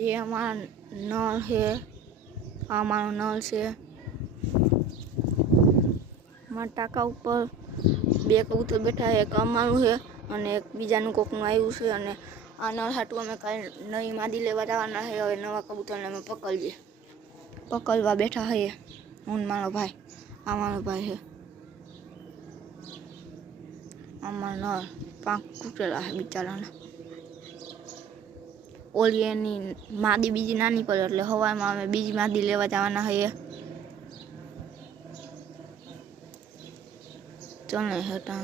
ये हमारा नल है, हमारा नल से हमारा टाका ऊपर बे कबूतर बैठा है, एक अमारू है और एक बीजानु कोकनु आव्યું છે અને આ નળ હાટુ અમે કાલે નવી માદી લેવા જવાના है। હવે નવા કબૂતरને અમે પકડવા બેઠા है। હું મારો ભાઈ, આ મારો ભાઈ है, અમારો નળ પાંખ તૂટેલા है બિચારાના। ઓલી એની માદી બીજી નાની પડે એટલે હવારમાં અમે બીજી માદી લેવા જવાના है। चले हटा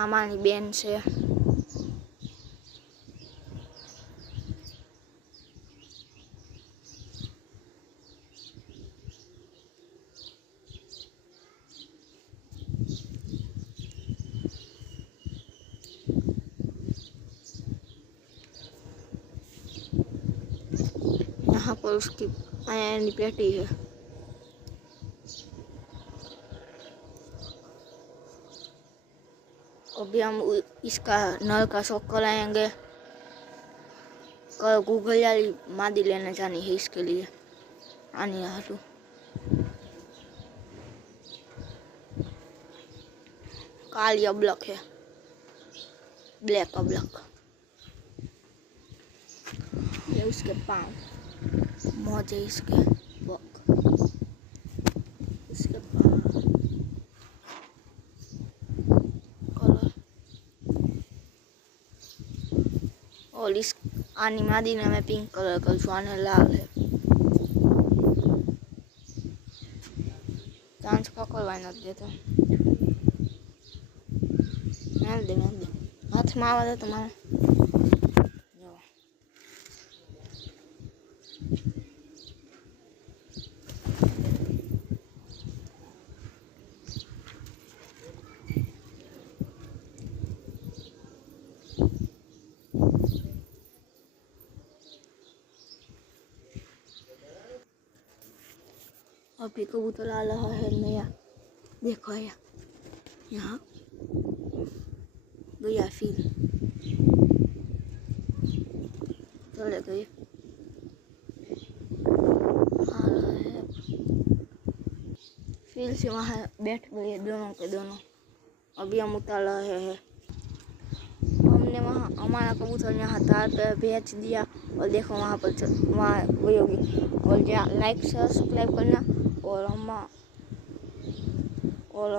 आमानी बेन से यहाँ पर उसकी आयरन पेटी है। अभी हम इसका नल का शौक कराएंगे। कल गूगल वाली मादी लेने जानी है, इसके लिए आनी हाटू। काली अबलक है, ब्लैक अबलक। ये उसके पाँव, मोजे इसके बक, इसके पाँव कलर। और इस आनी मादी ने मैं पिंक कलर कर छू, आने लाल है। चांस पकड़वा नहीं देता, मेल दे हाथ में आवा दे तुम्हारे। अभी कबूतर आ रहा है नया, देखो यहाँ गया फिर चले गए, आ रहा है फिर से वहाँ बैठ गए दोनों के दोनों। अभी हम उतार रहे हैं। हमने वहाँ हमारा कबूतर यहाँ तार पे भेज दिया और देखो वहाँ पर वहाँ वही होगी। और लाइक सब्सक्राइब करना और हम और